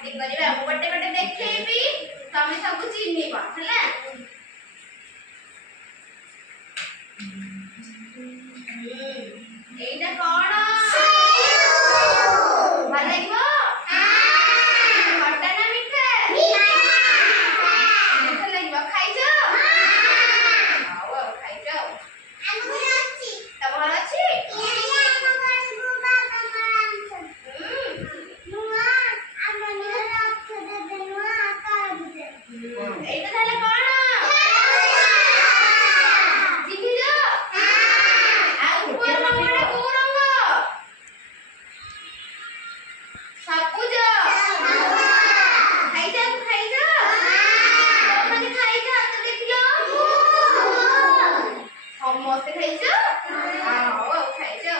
Acting करिबा गोटे गोटे देखैबी तमे सब चिन्हिबा हला एटा कोन ভাল লাগিব খটা না মিঠা মিঠা লাগিব খাইছো আও খাইছো আমি আছি তা ভালো আছি এইটা তাহলে কোন চিনিছো আর উপর রঙটা কোন রঙ সবুজ খাইছো খাইছো মানে খাইছো তো দেখিলো সমস্ত খাইছো আও খাইছো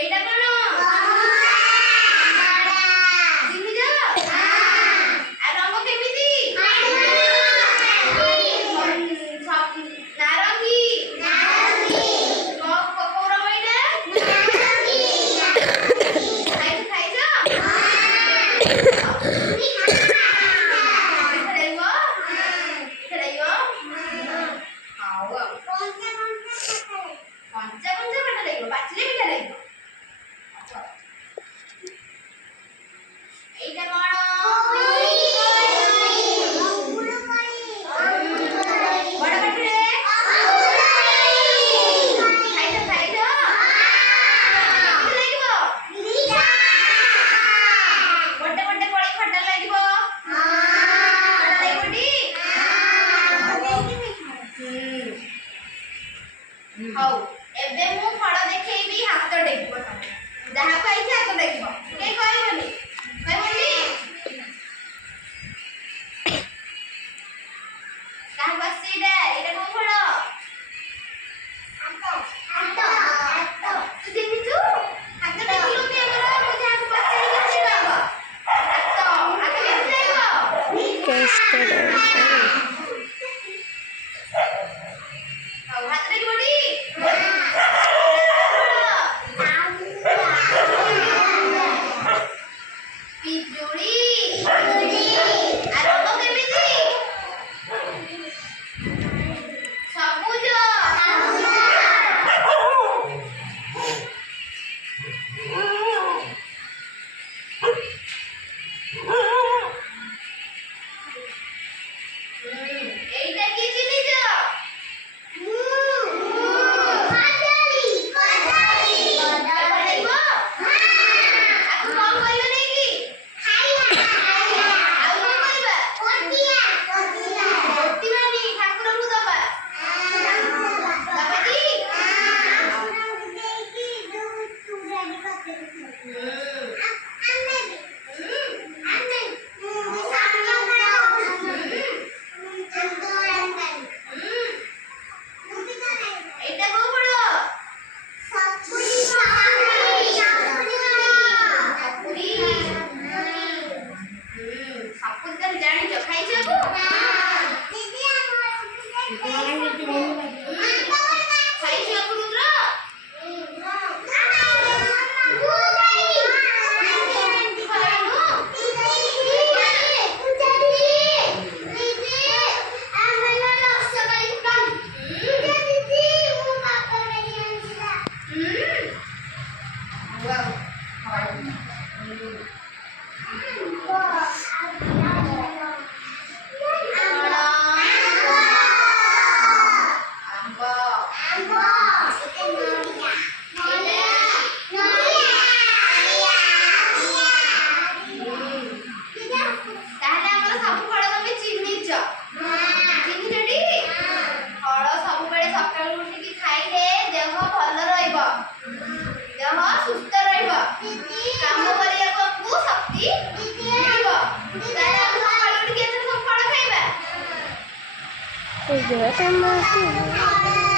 এইটা কোন চিনিছো আর রঙ কেমিতি সব নারঙ্গি কোন রঙ এটা খাইছো কঞ্চা কঞ্চা কাটা লাগবে পাচলে মিঠা লাগবে এইটা বড় বড় কাটরে খাইছো খাইছো লাগবে বড় বড় বড় খটা লাগবে খটা লাগবে হও ଏବେ ମୁଁ ଫଳ ଦେଖେଇବି ହାତ ଟେକିବ ତମେ ଯାହା କହିଛି ହାତ ଟେକିବ କେହି କହିବନି କହିବନି କାହା ବସି ଏଇଟା କୋଉ ଫଳ ତୁ ଦେଖିଛୁ ହାତ ଟେକିଲୁ କି ଆମର ମୁଁ ଯାହାକୁ ପଚାରିକି ସେ କହିବ ହାତ କେମିତି ଲାଗିବ ହଉ ହାତ ଟେକିବଟି পিজুড়ি আর রঙ কেমিতি সবুজ এইটা কি জিনিস Udah, tambah.